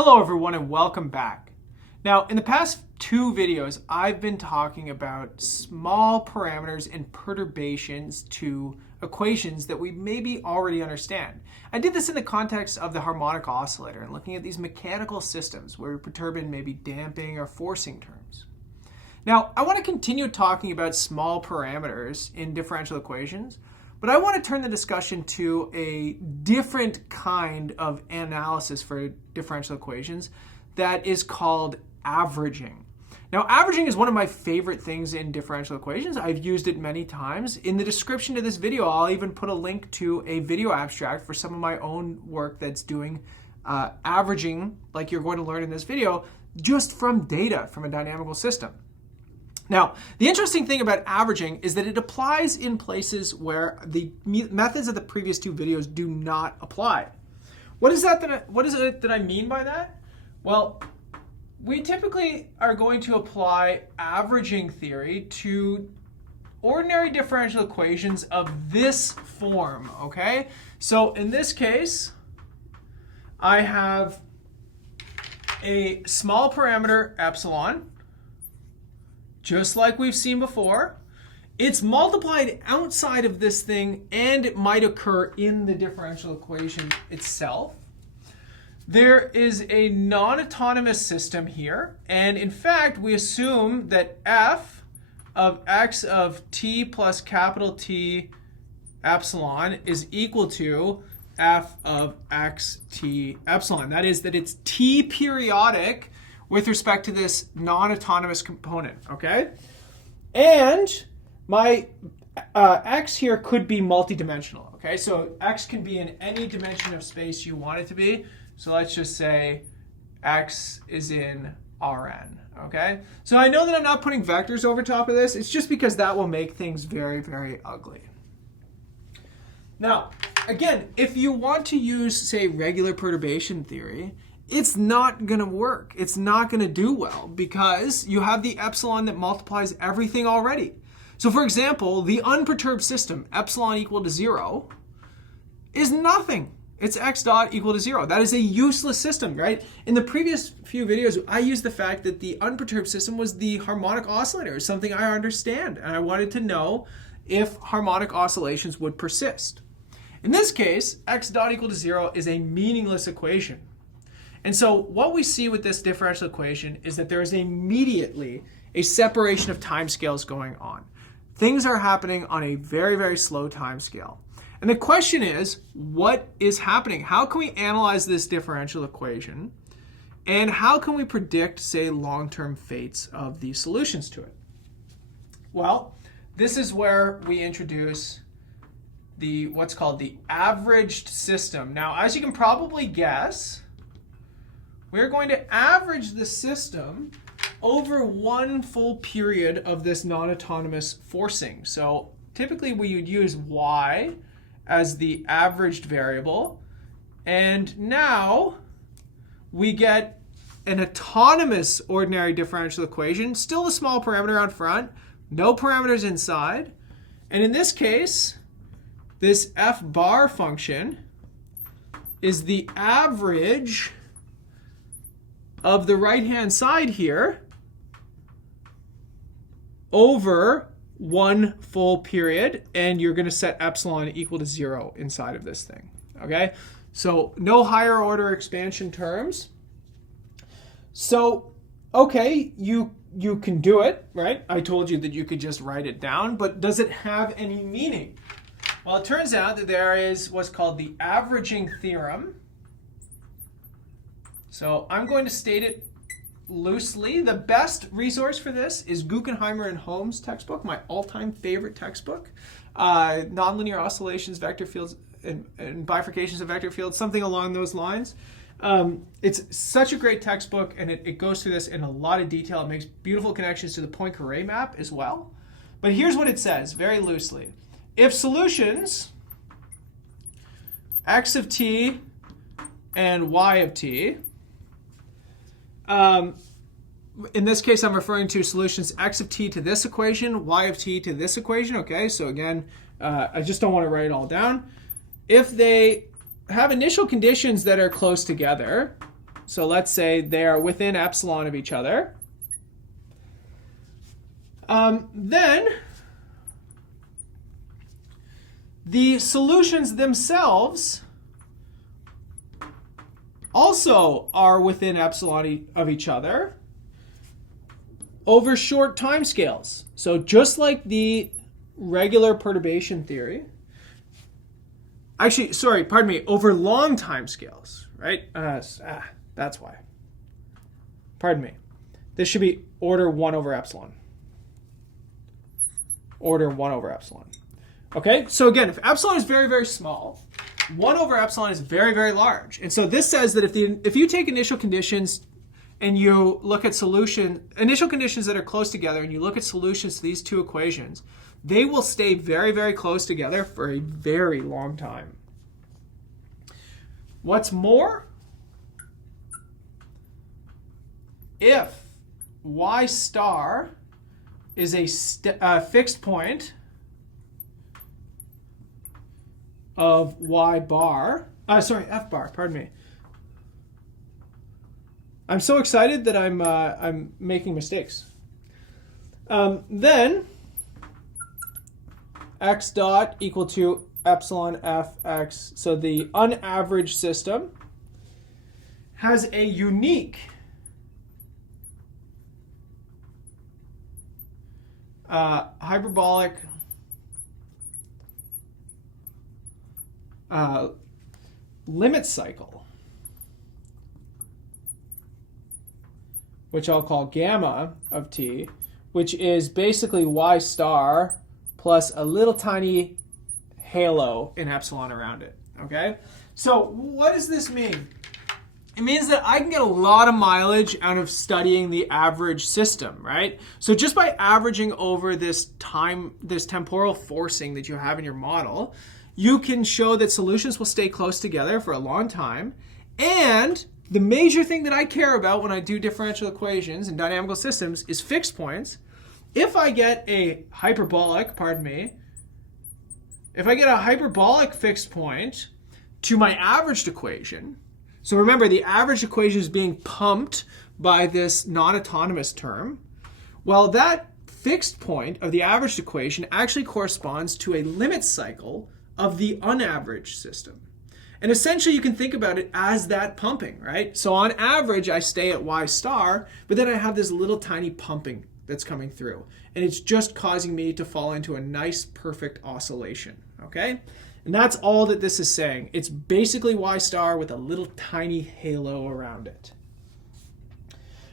Hello everyone and welcome back. Now in the past two videos I've been talking about small parameters and perturbations to equations that we maybe already understand. I did this in the context of the harmonic oscillator and looking at these mechanical systems where we perturb in maybe damping or forcing terms. Now I want to continue talking about small parameters in differential equations, but I want to turn the discussion to a different kind of analysis for differential equations that is called averaging. Now, averaging is one of my favorite things in differential equations. I've used it many times. In the description to this video, I'll even put a link to a video abstract for some of my own work that's doing averaging, like you're going to learn in this video, just from data from a dynamical system. Now, the interesting thing about averaging is that it applies in places where the methods of the previous two videos do not apply. What is it that I mean by that? Well, we typically are going to apply averaging theory to ordinary differential equations of this form, okay? So in this case, I have a small parameter epsilon, just like we've seen before. It's multiplied outside of this thing, and it might occur in the differential equation itself. There is a non-autonomous system here, and in fact, we assume that f of x of t plus capital T epsilon is equal to f of x t epsilon. That is, that it's t periodic with respect to this non-autonomous component, okay? And my x here could be multidimensional, okay? So x can be in any dimension of space you want it to be. So let's just say x is in Rn, okay? So I know that I'm not putting vectors over top of this. It's just because that will make things very, very ugly. Now, again, if you want to use, say, regular perturbation theory, it's not going to work. It's not going to do well because you have the epsilon that multiplies everything already. So for example, the unperturbed system, epsilon equal to 0, is nothing. It's x dot equal to 0. That is a useless system, right? In the previous few videos, I used the fact that the unperturbed system was the harmonic oscillator, something I understand, and I wanted to know if harmonic oscillations would persist. In this case, x dot equal to 0 is a meaningless equation. And so what we see with this differential equation is that there is immediately a separation of timescales going on. Things are happening on a very, very slow time scale. And the question is, what is happening? How can we analyze this differential equation? And how can we predict, say, long-term fates of the solutions to it? Well, this is where we introduce what's called the averaged system. Now, as you can probably guess, we're going to average the system over one full period of this non-autonomous forcing. So typically we would use y as the averaged variable. And now we get an autonomous ordinary differential equation, still a small parameter on front, no parameters inside. And in this case, this f bar function is the average of the right-hand side here over one full period, and you're going to set epsilon equal to 0 inside of this thing, okay? So no higher order expansion terms. So, okay, you can do it, right? I told you that you could just write it down, but does it have any meaning? Well, it turns out that there is what's called the averaging theorem. So I'm going to state it loosely. The best resource for this is Guggenheimer and Holmes textbook, my all-time favorite textbook. Nonlinear oscillations, vector fields, and bifurcations of vector fields, something along those lines. It's such a great textbook, and it goes through this in a lot of detail. It makes beautiful connections to the Poincare map as well. But here's what it says, very loosely. If solutions x of t and y of t, in this case, I'm referring to solutions x of t to this equation, y of t to this equation. Okay, so again, I just don't want to write it all down. If they have initial conditions that are close together, So let's say they are within epsilon of each other. Then the solutions themselves also are within epsilon of each other over short time scales. So just like the regular perturbation theory, actually, sorry, pardon me, over long time scales, right? That's why. Pardon me. This should be order 1 over epsilon. Order 1 over epsilon. Okay, so again, if epsilon is very, very small, 1 over epsilon is very, very large. And so this says that if you take initial conditions and you look at initial conditions that are close together, and you look at solutions to these two equations, they will stay very, very close together for a very long time. What's more, if y star is a fixed point of y bar, f bar, pardon me. I'm so excited that I'm making mistakes. Then x dot equal to epsilon fx. So the unaveraged system has a unique hyperbolic limit cycle, which I'll call gamma of t, which is basically y star plus a little tiny halo in epsilon around it, okay? So what does this mean? It means that I can get a lot of mileage out of studying the average system, right? So just by averaging over this temporal forcing that you have in your model, you can show that solutions will stay close together for a long time. And the major thing that I care about when I do differential equations and dynamical systems is fixed points. If I get a hyperbolic, if I get a hyperbolic fixed point to my averaged equation, so remember the averaged equation is being pumped by this non-autonomous term, well, that fixed point of the averaged equation actually corresponds to a limit cycle of the unaveraged system. And essentially you can think about it as that pumping, right? So on average I stay at y star, but then I have this little tiny pumping that's coming through. And it's just causing me to fall into a nice perfect oscillation, okay? And that's all that this is saying. It's basically y star with a little tiny halo around it.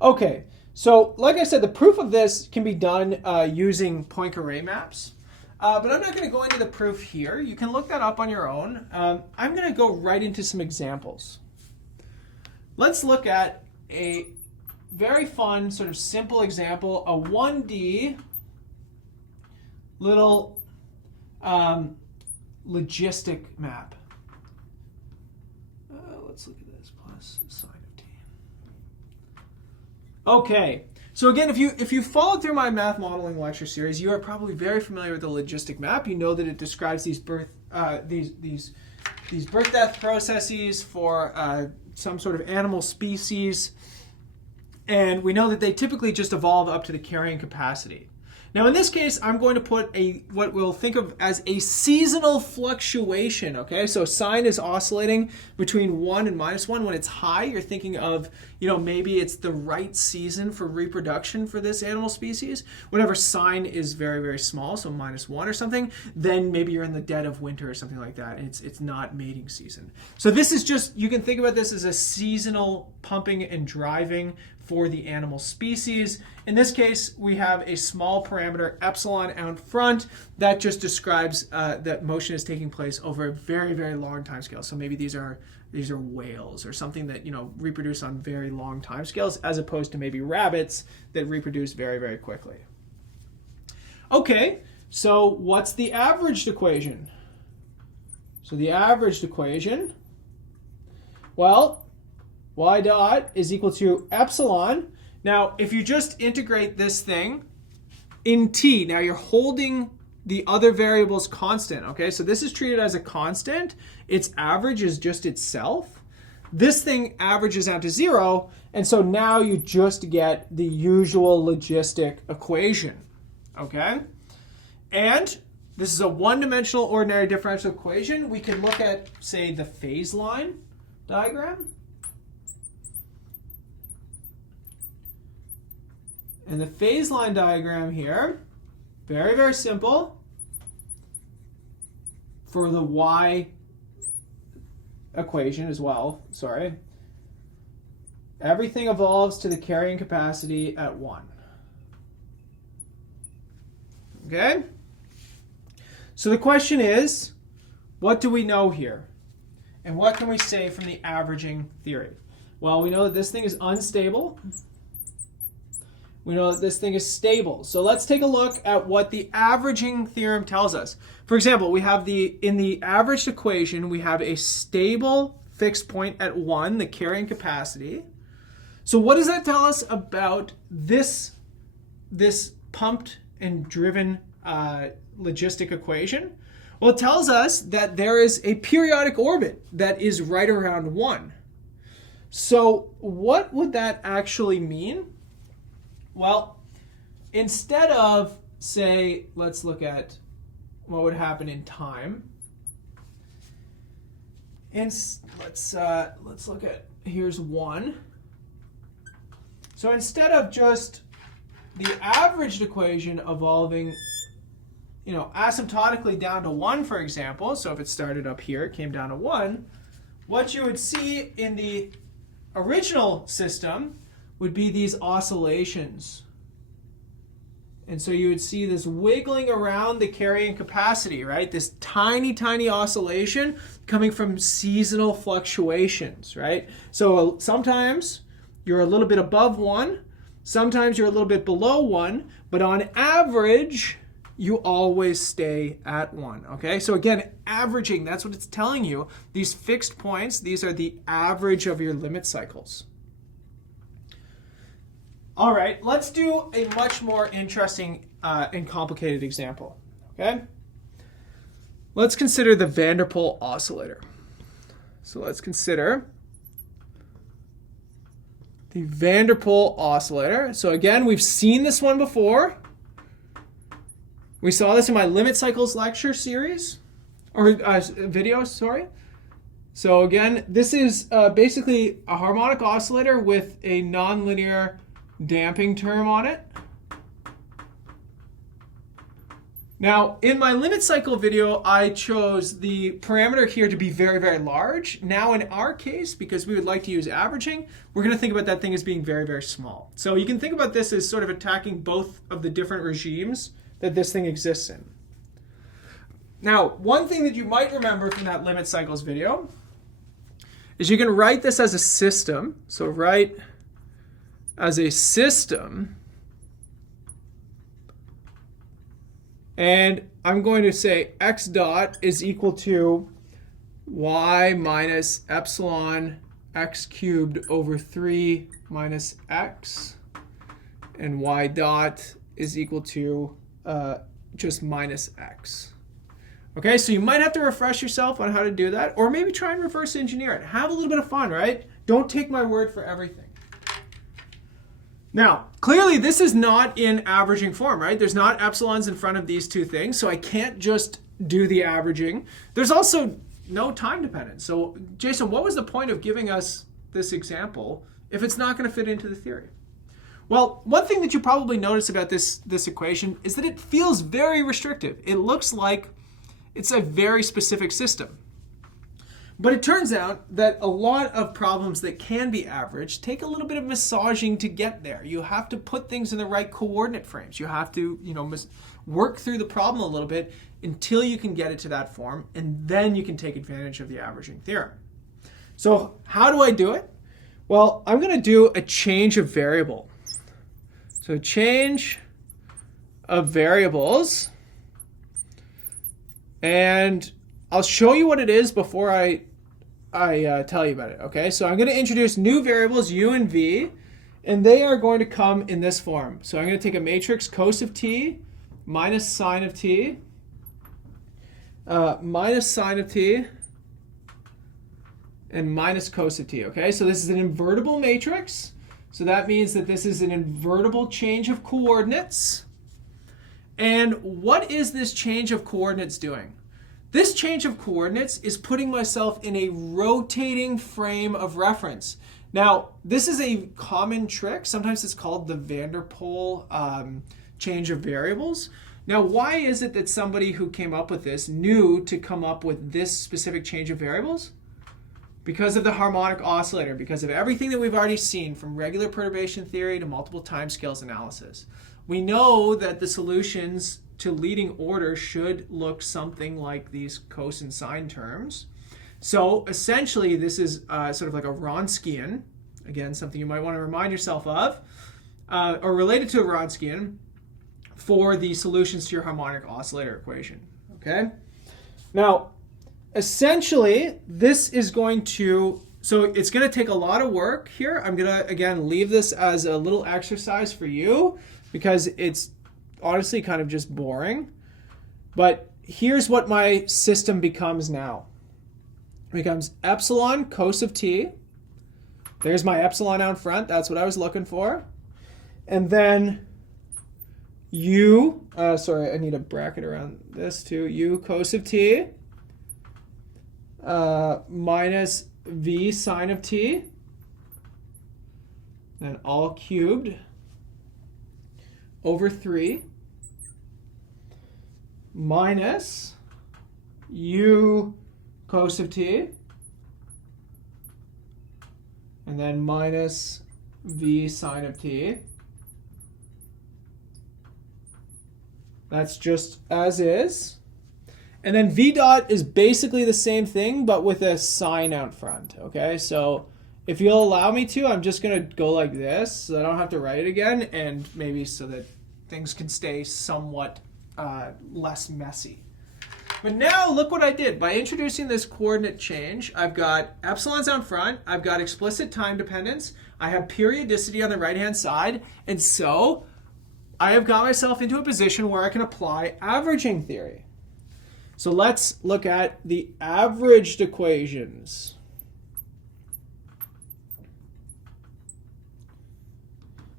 Okay, so like I said, the proof of this can be done using Poincare maps. But I'm not going to go into the proof here. You can look that up on your own. I'm going to go right into some examples. Let's look at a very fun, sort of simple example, a 1D little logistic map. Let's look at this, plus sine of t. Okay. So again, if you followed through my math modeling lecture series, you are probably very familiar with the logistic map. You know that it describes these birth-death processes for some sort of animal species, and we know that they typically just evolve up to the carrying capacity. Now in this case, I'm going to put what we'll think of as a seasonal fluctuation, okay? So sine is oscillating between 1 and -1. When it's high, you're thinking of, maybe it's the right season for reproduction for this animal species. Whenever sine is very, very small, so -1 or something, then maybe you're in the dead of winter or something like that, and it's not mating season. So this is just, you can think about this as a seasonal pumping and driving for the animal species. In this case, we have a small parameter, epsilon, out front. That just describes that motion is taking place over a very, very long time scale. So maybe these are whales or something that reproduce on very long time scales, as opposed to maybe rabbits that reproduce very, very quickly. Okay, so what's the averaged equation? So the averaged equation, well, y dot is equal to epsilon. Now, if you just integrate this thing in t, now you're holding the other variables constant, okay? So this is treated as a constant. Its average is just itself. this thing averages out to 0, and so now you just get the usual logistic equation, okay? And this is a one-dimensional ordinary differential equation. We can look at, say, the phase line diagram. And the phase line diagram here, very, very simple. For the y equation as well, sorry. Everything evolves to the carrying capacity at 1. Okay? So the question is, what do we know here? And what can we say from the averaging theory? Well, we know that this thing is unstable. We know that this thing is stable. So let's take a look at what the averaging theorem tells us. For example, we have in the averaged equation, we have a stable fixed point at 1, the carrying capacity. So what does that tell us about this pumped and driven logistic equation? Well, it tells us that there is a periodic orbit that is right around 1. So what would that actually mean? Well, instead of, say, let's look at what would happen in time. And let's look at, here's 1. So instead of just the averaged equation evolving, asymptotically down to 1, for example, so if it started up here, it came down to 1, what you would see in the original system would be these oscillations. And so you would see this wiggling around the carrying capacity, right? This tiny, tiny oscillation coming from seasonal fluctuations, right? So sometimes you're a little bit above 1, sometimes you're a little bit below 1, but on average, you always stay at 1, okay? So again, averaging, that's what it's telling you. These fixed points, these are the average of your limit cycles. All right, let's do a much more interesting and complicated example, okay? Let's consider the Van der Pol oscillator. So let's consider the Van der Pol oscillator. So again, we've seen this one before. We saw this in my limit cycles lecture series, or video, sorry. So again, this is basically a harmonic oscillator with a nonlinear damping term on it. Now, in my limit cycle video, I chose the parameter here to be very, very large. Now, in our case, because we would like to use averaging, we're going to think about that thing as being very, very small. So you can think about this as sort of attacking both of the different regimes that this thing exists in. Now, one thing that you might remember from that limit cycles video is you can write this as a system. So write as a system, and I'm going to say x dot is equal to y minus epsilon x cubed over 3 minus x, and y dot is equal to just minus x. Okay, so you might have to refresh yourself on how to do that, or maybe try and reverse engineer it. Have a little bit of fun, right? Don't take my word for everything. Now, clearly this is not in averaging form, right? There's not epsilons in front of these two things, so I can't just do the averaging. There's also no time dependence. So, Jason, what was the point of giving us this example if it's not going to fit into the theory? Well, one thing that you probably notice about this equation is that it feels very restrictive. It looks like it's a very specific system. But it turns out that a lot of problems that can be averaged take a little bit of massaging to get there. You have to put things in the right coordinate frames. You have to, work through the problem a little bit until you can get it to that form, and then you can take advantage of the averaging theorem. So how do I do it? Well, I'm going to do a change of variable. So change of variables, and I'll show you what it is before I tell you about it, okay? So I'm going to introduce new variables, u and v, and they are going to come in this form. So I'm going to take a matrix cos of t minus sine of t, minus sine of t, and minus cos of t. Okay, so this is an invertible matrix. So that means that this is an invertible change of coordinates. And what is this change of coordinates doing? This change of coordinates is putting myself in a rotating frame of reference. Now, this is a common trick. Sometimes it's called the van der Pol change of variables. Now, why is it that somebody who came up with this knew to come up with this specific change of variables? Because of the harmonic oscillator, because of everything that we've already seen from regular perturbation theory to multiple timescales analysis. We know that the solutions to leading order should look something like these cos and sine terms. So essentially, this is sort of like a Wronskian, again, something you might want to remind yourself of, or related to a Wronskian for the solutions to your harmonic oscillator equation. Okay? Now, essentially, this is going to, so it's going to take a lot of work here. I'm going to, again, leave this as a little exercise for you because it's honestly kind of just boring. But here's what my system becomes now. It becomes epsilon cos of t. There's my epsilon out front. That's what I was looking for. And then u, sorry, I need a bracket around this too. U cos of t minus v sine of t, and all cubed over 3 minus u cos of t, and then minus v sine of t. That's just as is. And then v dot is basically the same thing, but with a sign out front. Okay, so if you'll allow me to, I'm just going to go like this so I don't have to write it again, and maybe so that things can stay somewhat less messy. But now look what I did. By introducing this coordinate change, I've got epsilons out front, I've got explicit time dependence, I have periodicity on the right-hand side, and so I have got myself into a position where I can apply averaging theory. So let's look at the averaged equations.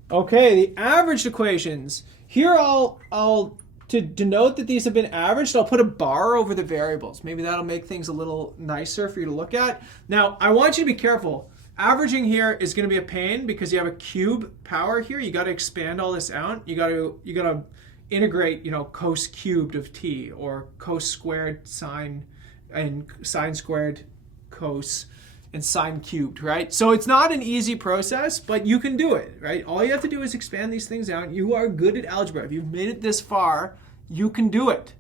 Okay, the averaged equations. Here to denote that these have been averaged, I'll put a bar over the variables. Maybe that'll make things a little nicer for you to look at. Now, I want you to be careful. Averaging here is going to be a pain because you have a cube power here. You got to expand all this out. You got to integrate, cos cubed of t, or cos squared sine, and sine squared cos, and sine cubed, right? So it's not an easy process, but you can do it, right? All you have to do is expand these things out. You are good at algebra. If you've made it this far, you can do it.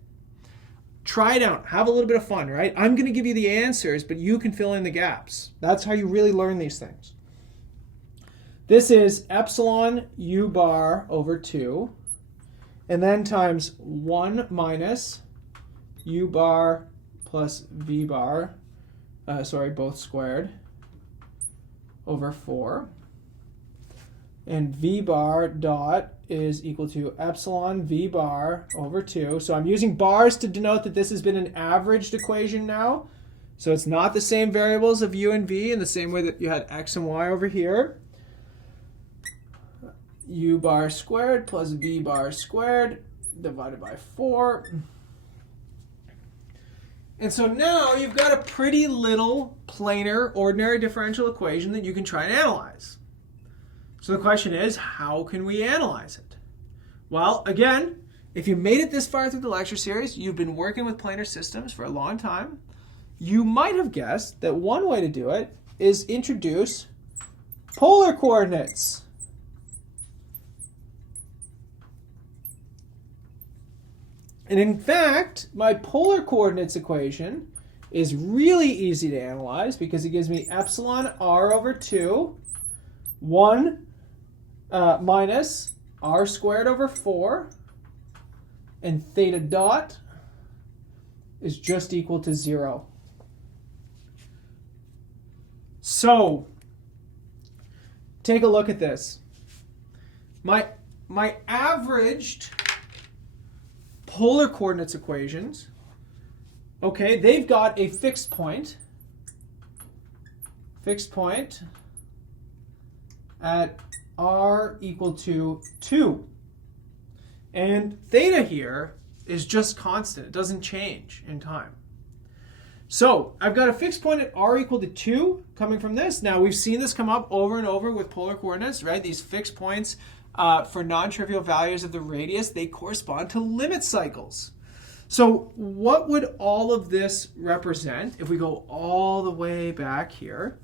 Try it out. Have a little bit of fun, right? I'm going to give you the answers, but you can fill in the gaps. That's how you really learn these things. This is epsilon u bar over 2, and then times 1 minus u bar plus v bar, both squared, over 4. And v bar dot is equal to epsilon v bar over 2. So I'm using bars to denote that this has been an averaged equation now. So it's not the same variables of u and v in the same way that you had x and y over here. U bar squared plus v bar squared divided by 4. And so now you've got a pretty little planar ordinary differential equation that you can try and analyze. So the question is, how can we analyze it? Well, again, if you made it this far through the lecture series, you've been working with planar systems for a long time, you might have guessed that one way to do it is introduce polar coordinates. And in fact, my polar coordinates equation is really easy to analyze because it gives me epsilon r over 2, 1 minus r squared over 4, and theta dot is just equal to 0. So, take a look at this. My averaged polar coordinates equations, okay, they've got a fixed point, fixed point at r equal to 2. And theta here is just constant. It doesn't change in time. So I've got a fixed point at r equal to 2 coming from this. Now we've seen this come up over and over with polar coordinates, right? These fixed points for non-trivial values of the radius, they correspond to limit cycles. So what would all of this represent if we go all the way back here?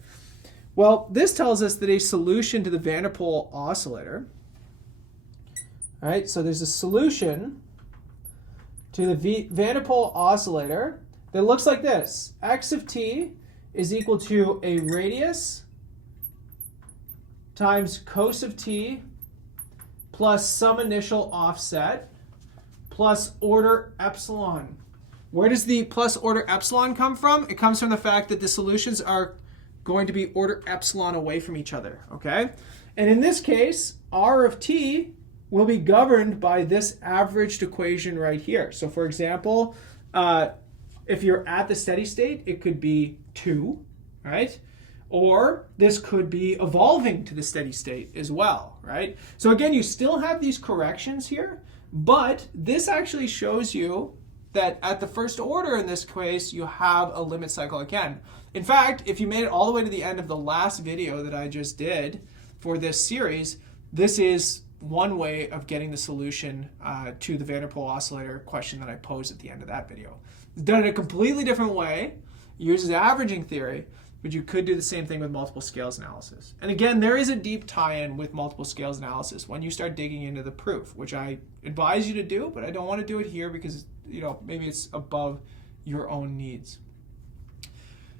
Well, this tells us that a solution to the van der Pol oscillator, all right, so there's a solution to the van der Pol oscillator that looks like this. X of t is equal to a radius times cos of t plus some initial offset plus order epsilon. Where does the plus order epsilon come from? It comes from the fact that the solutions are going to be order epsilon away from each other, okay? And in this case, r of t will be governed by this averaged equation right here. So for example, if you're at the steady state, it could be 2, right? Or this could be evolving to the steady state as well, right? So again, you still have these corrections here, but this actually shows you that at the first order in this case, you have a limit cycle again. In fact, if you made it all the way to the end of the last video that I just did for this series, this is one way of getting the solution to the van der Pol oscillator question that I posed at the end of that video. It's done in a completely different way, uses averaging theory, but you could do the same thing with multiple scales analysis. And again, there is a deep tie-in with multiple scales analysis when you start digging into the proof, which I advise you to do, but I don't want to do it here because, you know, maybe it's above your own needs.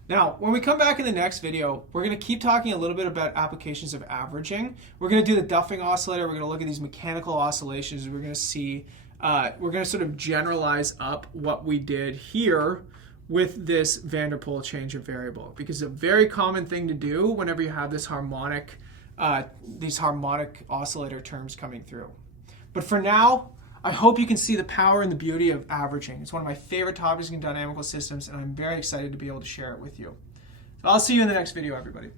Now, when we come back in the next video, we're going to keep talking a little bit about applications of averaging. We're going to do the Duffing oscillator. We're going to look at these mechanical oscillations. We're going to see, we're going to sort of generalize up what we did here with this van der Pol change of variable, because it's a very common thing to do whenever you have this these harmonic oscillator terms coming through. But for now, I hope you can see the power and the beauty of averaging. It's one of my favorite topics in dynamical systems, and I'm very excited to be able to share it with you. So I'll see you in the next video, everybody.